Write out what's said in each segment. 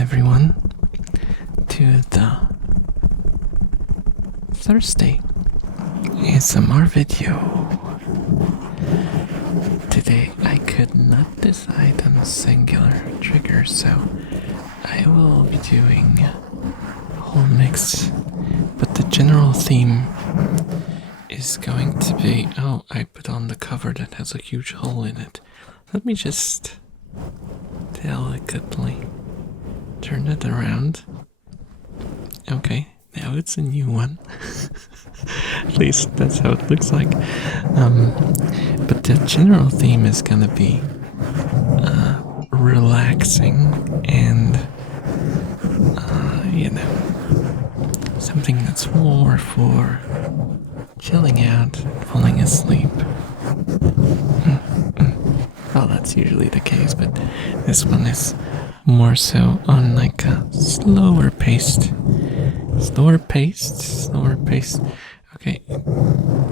everyone to the Thursday ASMR video. Today I could not decide on a singular trigger, so I will be doing a whole mix, but the general theme is going to be... Oh, I put on the cover that has a huge hole in it. Let me just delicately turn it around. Okay, now it's a new one. At least that's how it looks like. But the general theme is gonna be relaxing and, something that's more for chilling out, falling asleep. Well, that's usually the case, but this one is more so on like a slower paced. Okay,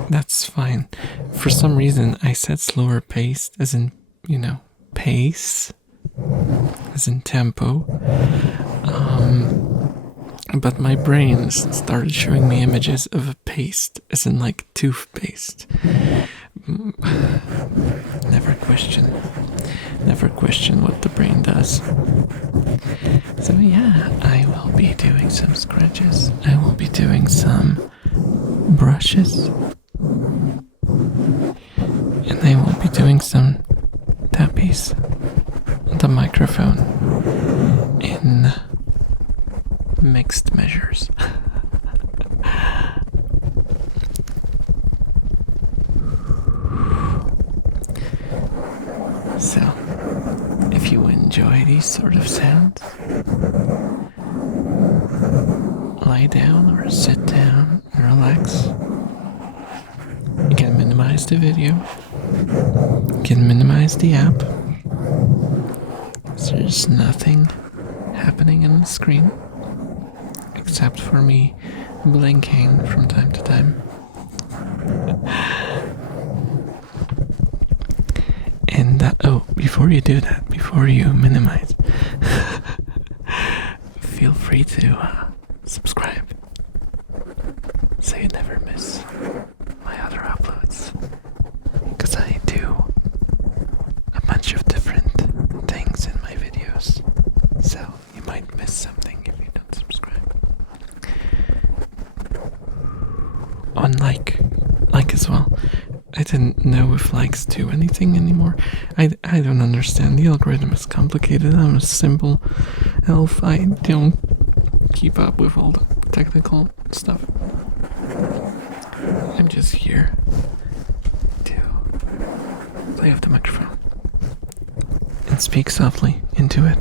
that's fine. For some reason, I said slower paced, as in, pace, as in tempo. But my brain started showing me images of a paste, as in like toothpaste. Never question what the brain does. So yeah, I will be doing some scratches. I will be doing some brushes. And I will be doing some tappies on the microphone in mixed measures. So, if you enjoy these sort of sounds, lie down or sit down and relax. You can minimize the video. You can minimize the app. So there's nothing happening on the screen except for me blinking from time to time. And before you do that, before you minimize, feel free to subscribe so you never miss my other uploads, because I do a bunch of different things in my videos, so you might miss something if you don't subscribe. On like as well. I didn't know if likes do anything anymore. I don't understand. The algorithm is complicated. I'm a simple elf. I don't keep up with all the technical stuff. I'm just here to play off the microphone and speak softly into it.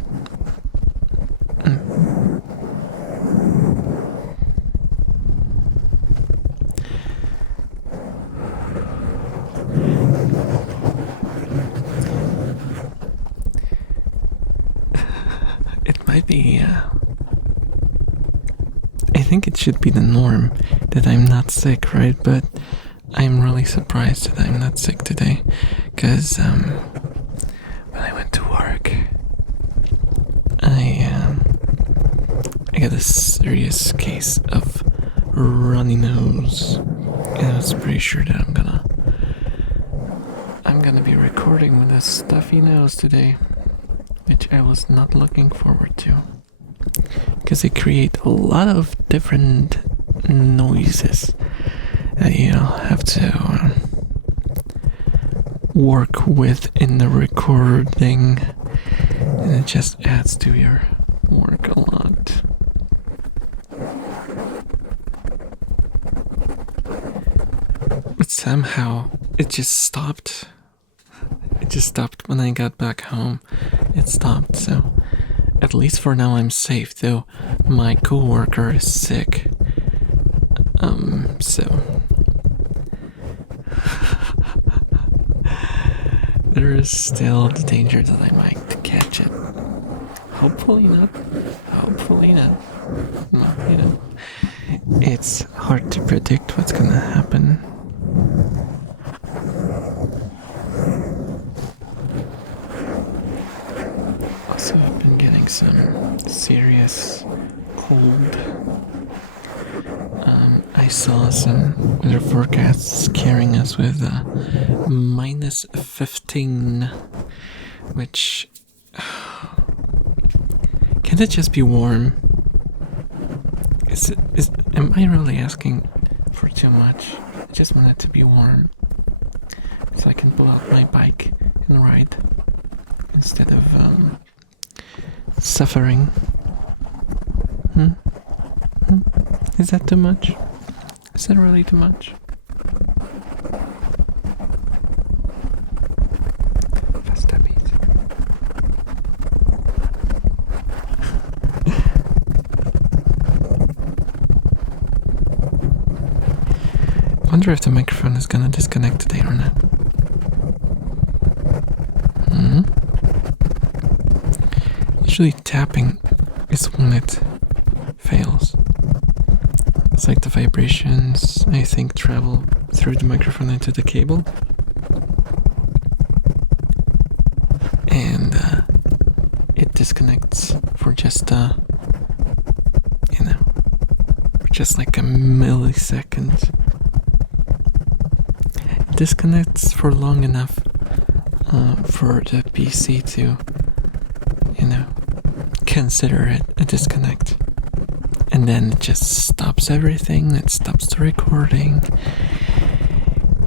I think it should be the norm that I'm not sick, right? But I'm really surprised that I'm not sick today, because when I went to work, I got a serious case of runny nose, and I was pretty sure that I'm gonna be recording with a stuffy nose today, which I was not looking forward to, because they create a lot of different noises that you have to work with in the recording, and it just adds to your work a lot. But somehow it just stopped. It just stopped when I got back home. It stopped, so at least for now I'm safe, though my coworker is sick. So there is still the danger that I might catch it. Hopefully not. Well, it's hard to predict what's gonna happen. So I've been getting some serious cold. I saw some weather forecasts carrying us with minus 15, which can't it just be warm? Am I really asking for too much? I just want it to be warm, so I can pull out my bike and ride instead of suffering. Is that too much? Is that really too much? Fast steppies. I wonder if the microphone is gonna disconnect today or not. Usually tapping is when it fails. It's like the vibrations, I think, travel through the microphone into the cable. And it disconnects for just, for just like a millisecond. It disconnects for long enough for the PC to, consider it a disconnect. And then it just stops everything, it stops the recording,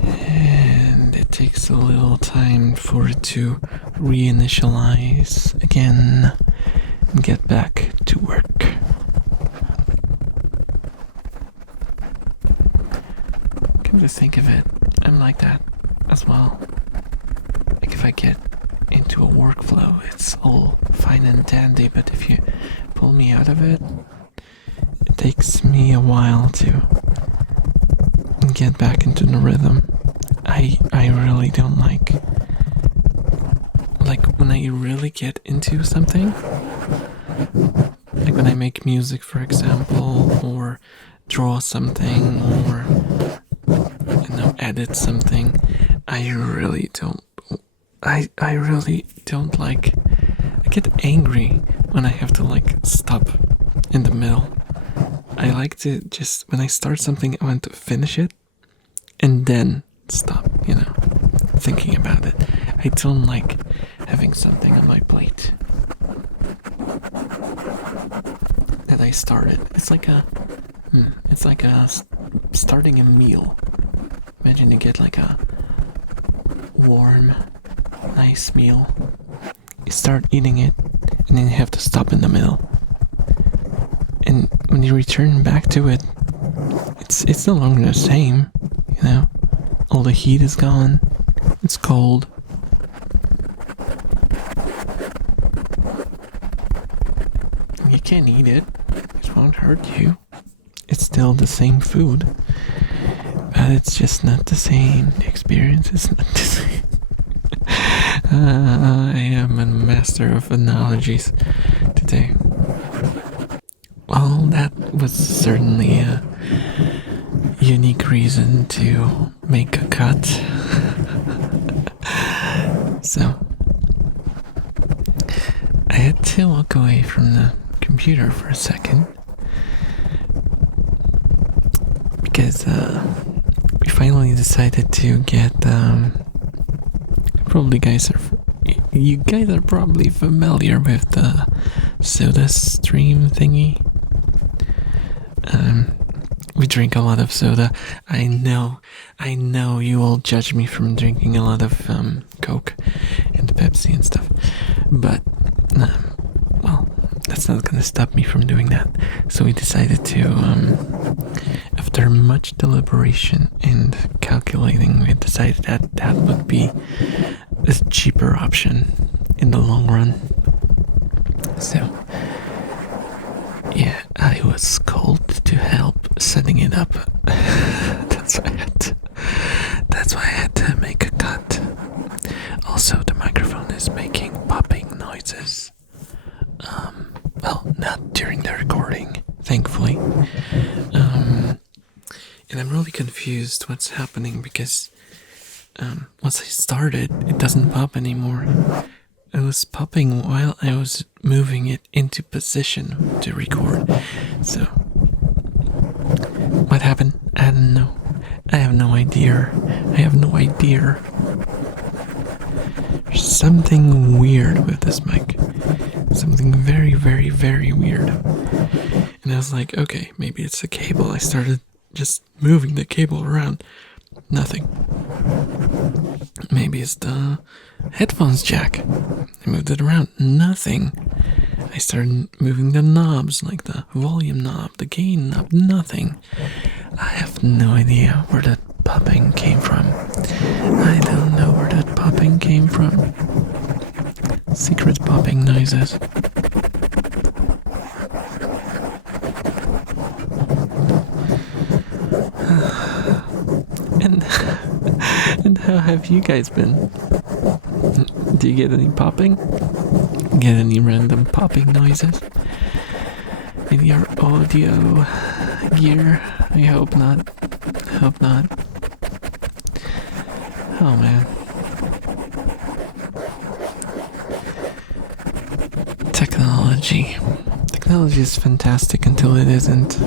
and it takes a little time for it to reinitialize again and get back to work. Come to think of it, I'm like that as well. Like if I get into a workflow, it's all fine and dandy, but if you pull me out of it, it takes me a while to get back into the rhythm. I really don't like when I really get into something, like when I make music, for example, or draw something, or edit something. I really don't like. I get angry when I have to stop in the middle. I like to just, when I start something, I want to finish it and then stop, thinking about it. I don't like having something on my plate that I started. It's like starting a meal. Imagine you get like a warm, nice meal. You start eating it, and then you have to stop in the middle. And when you return back to it, it's no longer the same, All the heat is gone. It's cold. You can't eat it. It won't hurt you. It's still the same food. But it's just not the same. The experience is not the same. I am a master of analogies today. Well, that was certainly a unique reason to make a cut. So, I had to walk away from the computer for a second because we finally decided to get you guys are probably familiar with the soda stream thingy. We drink a lot of soda. I know you all judge me from drinking a lot of Coke and Pepsi and stuff, but well, that's not gonna stop me from doing that. So we decided to, after much deliberation and calculating, we decided that would be a cheaper option in the long run. So yeah, I was called to help setting it up. That's why I had to make a cut. Also, the microphone is making popping noises. Well, not during the recording, thankfully. And I'm really confused what's happening because once I started, it doesn't pop anymore. it was popping while I was moving it into position to record. So, what happened? I don't know. I have no idea. There's something weird with this mic. Something very, very, very weird. And I was like, okay, maybe it's the cable. I started just moving the cable around. Nothing. Maybe it's the headphones jack. I moved it around. Nothing. I started moving the knobs, like the volume knob, the gain knob. Nothing. I have no idea where that popping came from. I don't know where that popping came from. Secret popping noises. And how have you guys been? Do you get any popping? Get any random popping noises in your audio gear? I hope not. Oh man. Technology. Technology is fantastic until it isn't.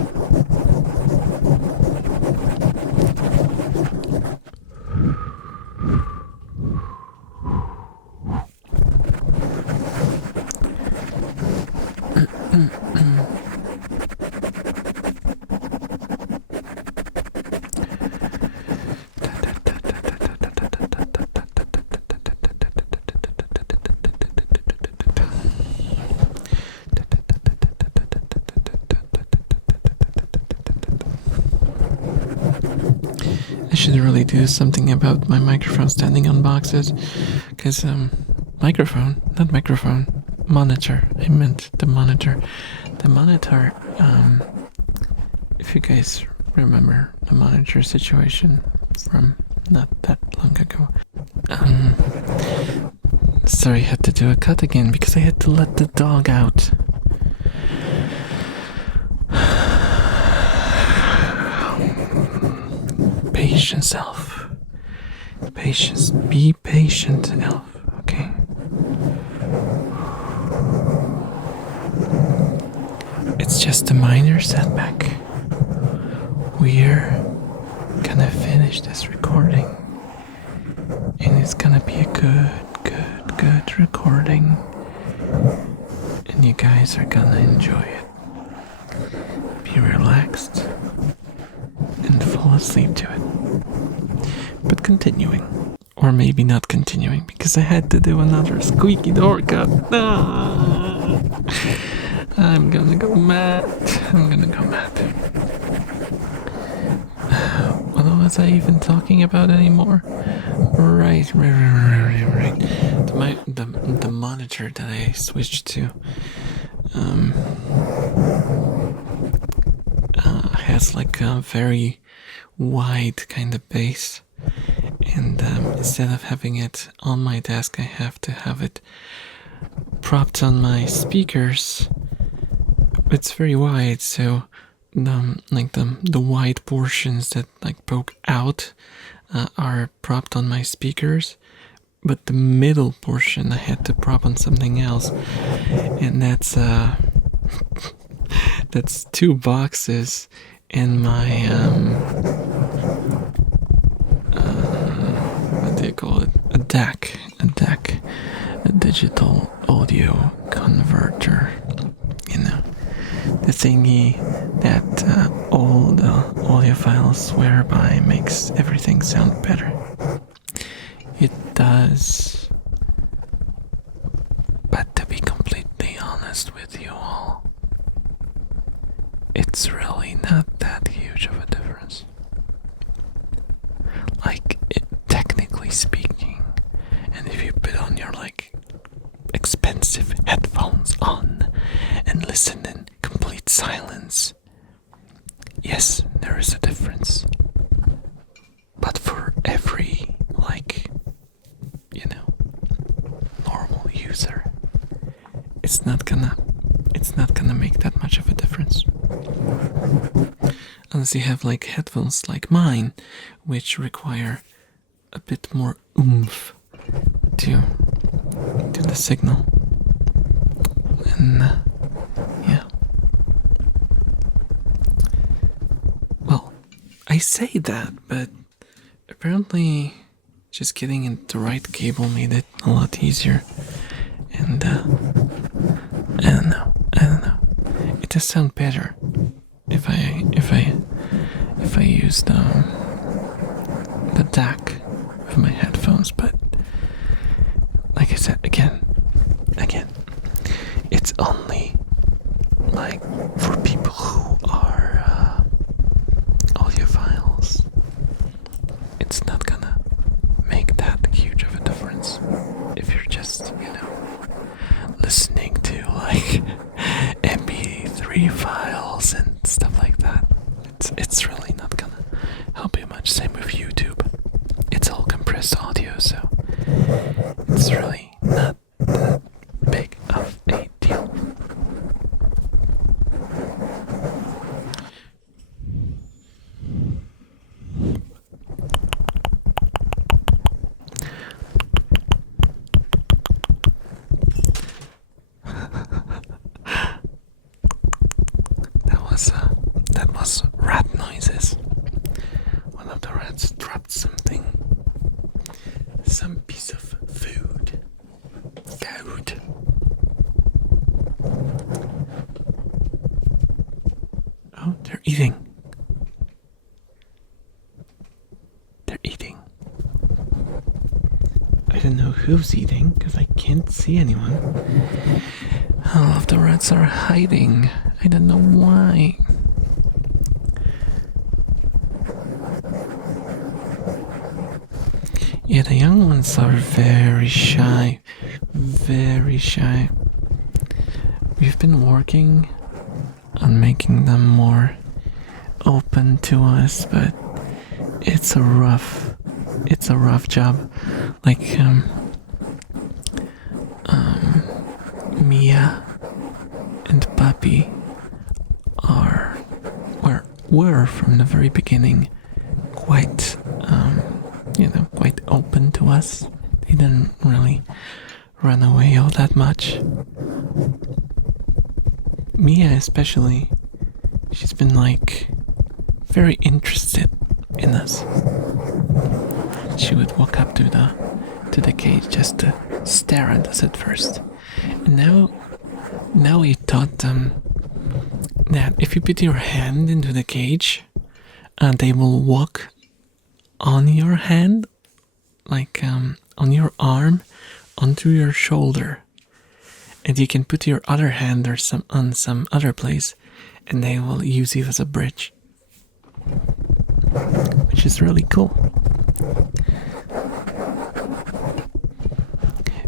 I should really do something about my microphone standing on boxes, because monitor. I meant the monitor. The monitor, if you guys remember the monitor situation from not that long ago. Sorry, I had to do a cut again because I had to let the dog out. Patience, Elf. Patience. Be patient, Elf. Okay? It's just a minor setback. We're gonna finish this recording. And it's gonna be a good recording. And you guys are gonna enjoy it. Be relaxed and fall asleep to it. But continuing. Or maybe not continuing, because I had to do another squeaky door cut. I'm gonna go mad. What was I even talking about anymore? Right. The monitor that I switched to has like a very wide kind of base, and instead of having it on my desk, I have to have it propped on my speakers. It's very wide, so the wide portions that like poke out are propped on my speakers, but the middle portion I had to prop on something else, and that's two boxes in my what do you call it? A DAC, a digital audio converter. You know, the thingy that all the audiophiles swear by makes everything sound better. It does. But to be completely honest with you all, it's really not that huge of a difference. Like, technically speaking, and if you put on your like expensive headphones on and listen in complete silence, yes, there is a difference. But for every normal user, it's not gonna make that much of a difference. Unless you have like headphones like mine, which require a bit more oomph to to the signal. And yeah. Well, I say that, but apparently just getting it the right cable made it a lot easier. And I don't know. It does sound better if I use the DAC of my headphones, but like I said, again, it's only like for people who are audiophiles. It's not gonna make that huge of a difference if you're just, listening to like MP3 files and stuff like that. It's really not gonna help you much. Same with YouTube. It's all compressed audio, so it's really not that big of a deal. That was rat noises. One of the rats dropped something. Some piece of food. Food. Oh, they're eating. They're eating. I don't know who's eating because I can't see anyone. All of the rats are hiding. I don't know why. Yeah, the young ones are very shy. Very shy. We've been working on making them more open to us, but it's a rough job. Like, Mia and Puppy were from the very beginning quite quite open to us. They didn't really run away all that much. Mia especially, she's been like very interested in us. She would walk up to the cage just to stare at us at first. And now we taught them that if you put your hand into the cage, they will walk on your hand, like on your arm, onto your shoulder, and you can put your other hand on some other place, and they will use you as a bridge, which is really cool.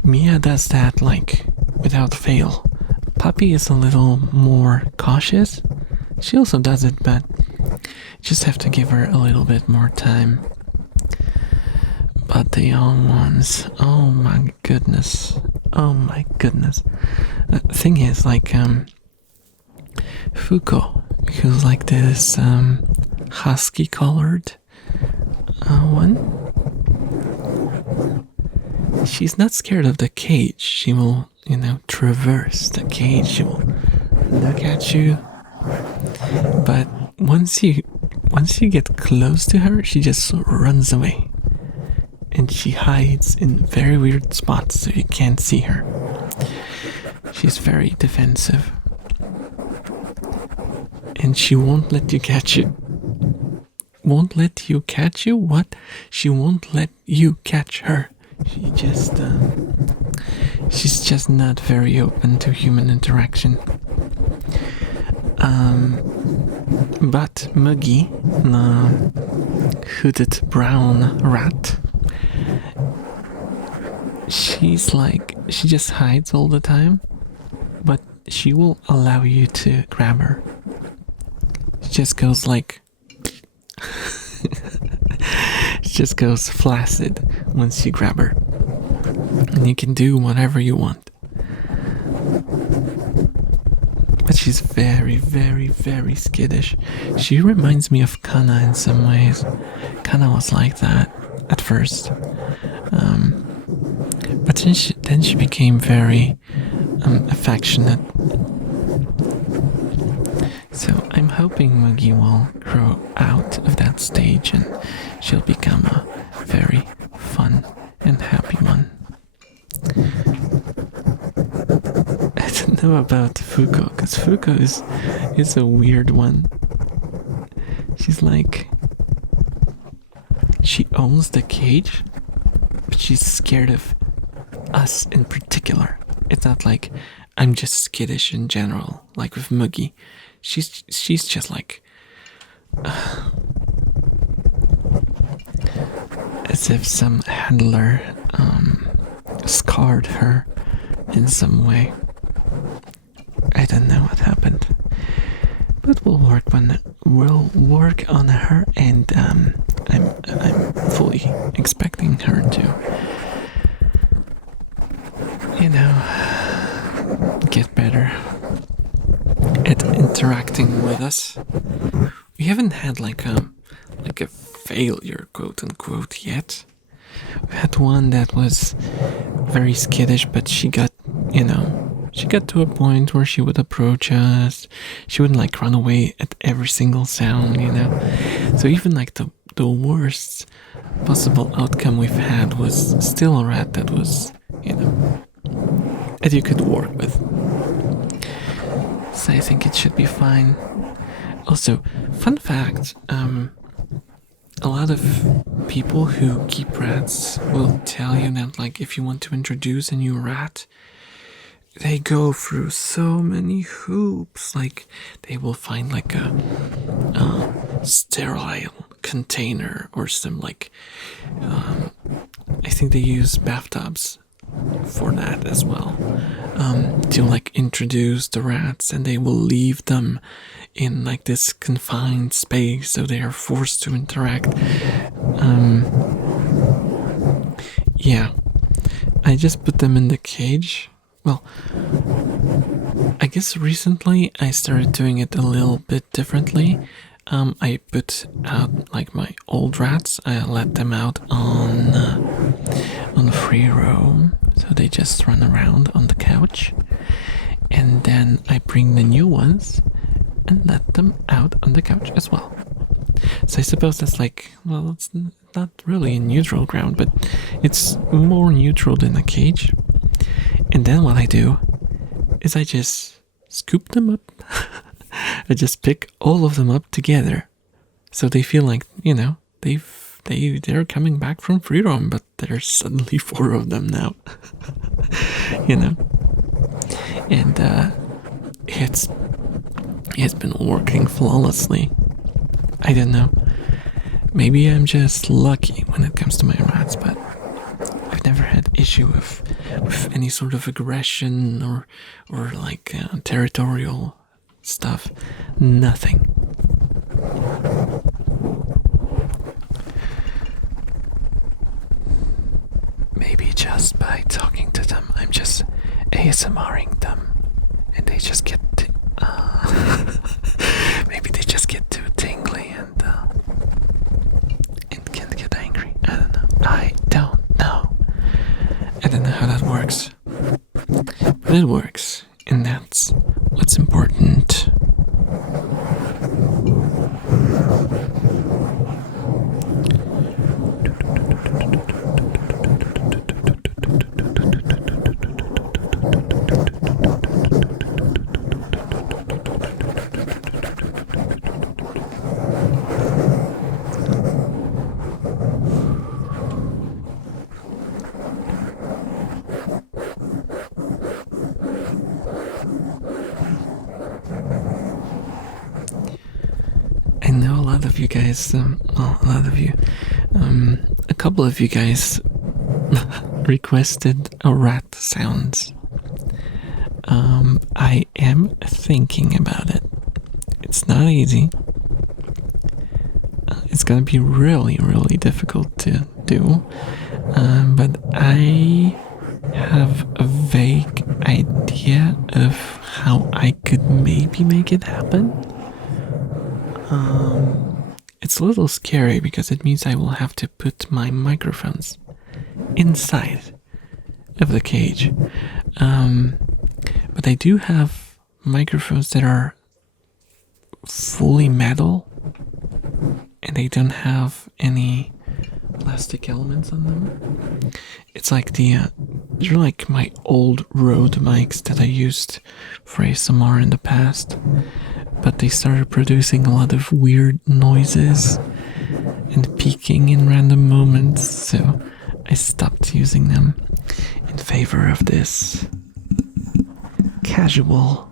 Mia does that like without fail. Puppy is a little more cautious. She also does it, but you just have to give her a little bit more time. But the young ones, oh my goodness. Thing is, like, Fuko, who's like this husky colored one, she's not scared of the cage. She will, traverse the cage. She will look at you. But once you get close to her, she just runs away. And she hides in very weird spots so you can't see her. She's very defensive. And she won't let you catch it. Won't let you catch you? What? She won't let you catch her. She's just not very open to human interaction. But Muggy, the hooded brown rat, she just hides all the time, but she will allow you to grab her. She just goes like, she just goes flaccid once you grab her. And you can do whatever you want. But she's very, very, very skittish. She reminds me of Kana in some ways. Kana was like that at first. But then she became very affectionate. So I'm hoping Moogie will grow out of that stage and she'll become a very fun and happy one. I don't know about Fuko, because Fuko is a weird one. She's like, she owns the cage, but she's scared of us in particular. It's not like I'm just skittish in general, like with Moogie. She's just like as if some handler scarred her in some way. I don't know what happened, but we'll work on her, and I'm fully expecting her to, get better at interacting with us. We haven't had like a failure, quote unquote, yet. We had one that was very skittish, but she got to a point where she would approach us. She wouldn't like run away at every single sound, So even like the worst possible outcome we've had was still a rat that was, that you could work with. So I think it should be fine. Also, fun fact, a lot of people who keep rats will tell you that, like, if you want to introduce a new rat, they go through so many hoops. Like, they will find like a sterile container or some like, I think they use bathtubs for that as well, to like introduce the rats, and they will leave them in like this confined space, so they are forced to interact. Yeah, I just put them in the cage. Well, I guess recently I started doing it a little bit differently. I put out like my old rats. I let them out on free roam, so they just run around on the couch, and then I bring the new ones and let them out on the couch as well. So I suppose that's like, well, it's not really a neutral ground, but it's more neutral than a cage. And then what I do is I just scoop them up. I just pick all of them up together, so they feel like, they're coming back from free roam, but there's suddenly 4 of them now. And it's been working flawlessly. I don't know. Maybe I'm just lucky when it comes to my rats, but I've never had issue with any sort of aggression or like territorial stuff. Nothing. Maybe just by talking to them, I'm just ASMRing them, and they just get maybe they just get too tingly and can get angry. I don't know. I don't know how that works, but it works, and that's what's important. I know a lot of you guys, a couple of you guys requested a rat sounds. I am thinking about it. It's not easy. It's gonna be really, really difficult to do. But I have a vague idea of how I could maybe make it happen. It's a little scary because it means I will have to put my microphones inside of the cage. But I do have microphones that are fully metal, and they don't have any plastic elements on them. It's like they're like my old Rode mics that I used for ASMR in the past, but they started producing a lot of weird noises and peaking in random moments, so I stopped using them in favor of this casual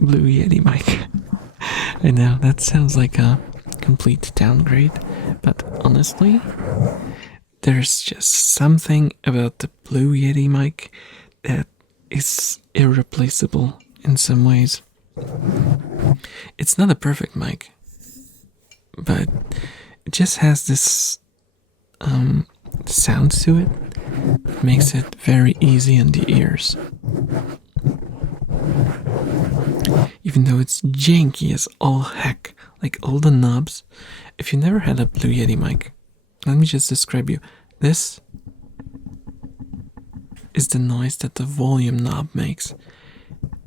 Blue Yeti mic. I know, that sounds like a complete downgrade, but honestly, there's just something about the Blue Yeti mic that is irreplaceable in some ways. It's not a perfect mic, but it just has this sound to it that makes it very easy on the ears. Even though it's janky as all heck, like all the knobs. If you never had a Blue Yeti mic, let me just describe you. This is the noise that the volume knob makes,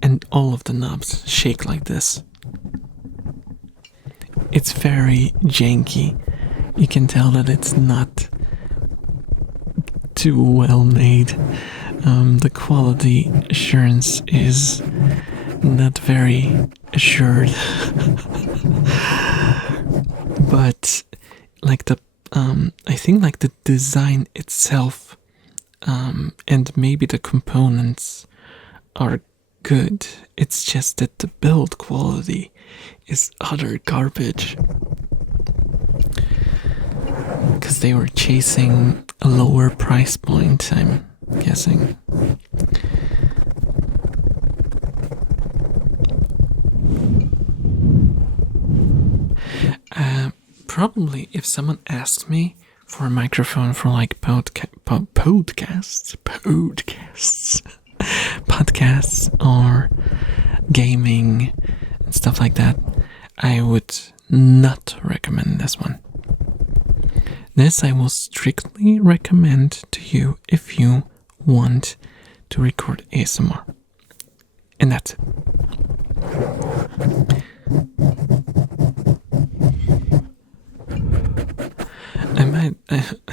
and all of the knobs shake like this. It's very janky. You can tell that it's not too well made. The quality assurance is not very assured. But like I think like the design itself, and maybe the components are good. It's just that the build quality is utter garbage. Because they were chasing a lower price point, I'm guessing. Probably if someone asked me for a microphone for like podcasts, or gaming and stuff like that, I would not recommend this one. This I will strictly recommend to you if you want to record ASMR. And that's it.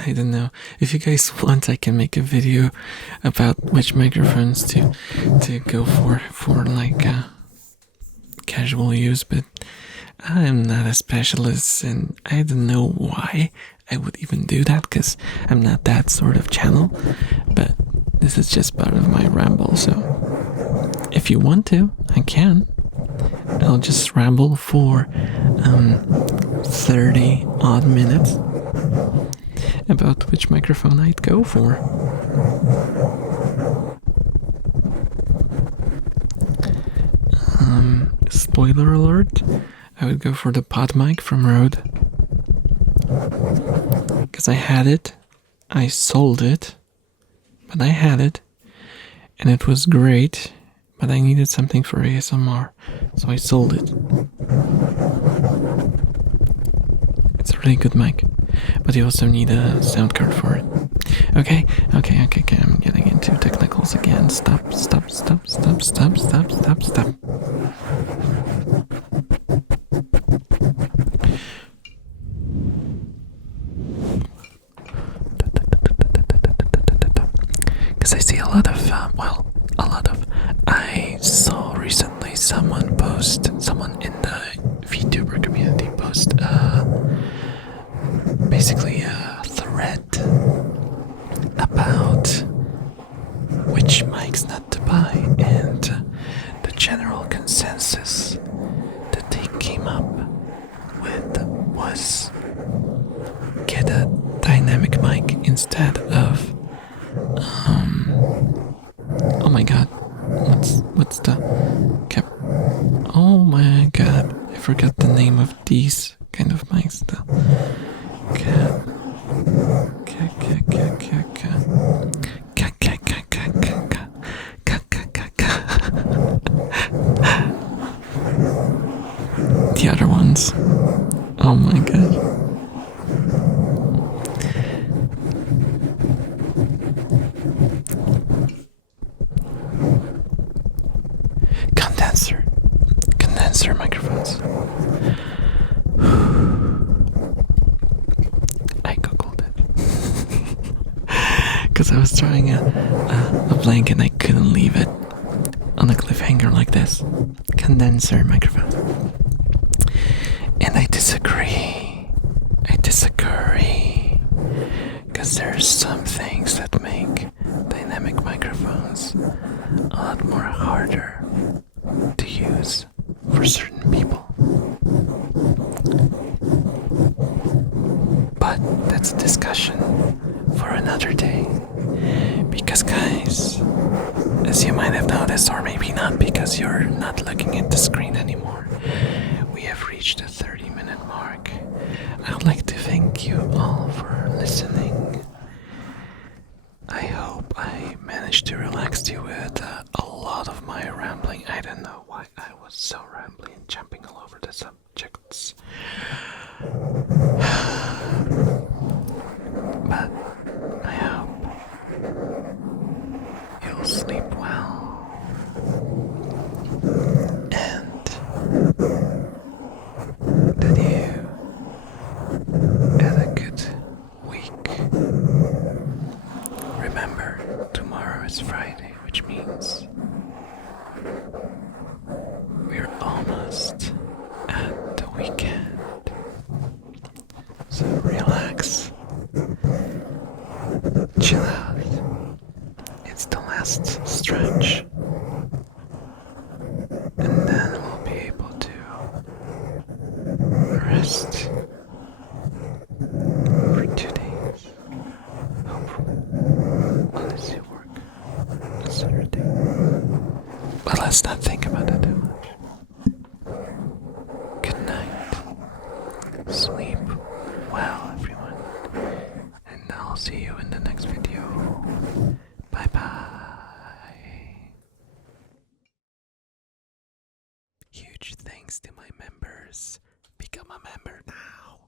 I don't know. If you guys want, I can make a video about which microphones to go for like casual use, but I'm not a specialist, and I don't know why I would even do that, because I'm not that sort of channel. But this is just part of my ramble, so if you want to, I can. I'll just ramble for 30 odd minutes about which microphone I'd go for. Spoiler alert, I would go for the pod mic from Rode. Because I had it, I sold it, but I had it, and it was great, but I needed something for ASMR, so I sold it. It's a really good mic, but you also need a sound card for it. Okay, I'm getting into technicals again. Stop. Because I see a lot of, I saw recently someone in the VTuber community post, basically a thread about which mics not to buy, and the general consensus that they came up with was get a dynamic mic instead of oh my god, what's the cap? Oh my god, I forgot the name of these kind of mics. The the other ones. Oh my god. condenser microphones. I googled it because I was trying a blank and I couldn't leave it on a cliffhanger like this. Condenser microphones. And I disagree. Because there's some things that make dynamic microphones a lot more harder to use for certain people. But that's a discussion for another day. Because guys, as you might have noticed, or maybe not because you're not looking at the screen anymore, we have reached the 30-minute mark. I would like to thank you all for listening. I hope I managed to relax you with a lot of my rambling. I don't know why I was so rambling and jumping all over the subjects. But I hope you'll sleep well. And that you had a good week. Remember, tomorrow is Friday, which means we're almost at the weekend. So relax, chill out. It's the last stretch. And then we'll be able to rest for 2 days. Hopefully. Unless you work on Saturday. But let's not think about it too much. Good night. Sleep well, everyone. And I'll see you in the next video. Bye bye. Huge thanks to my members. Become a member now.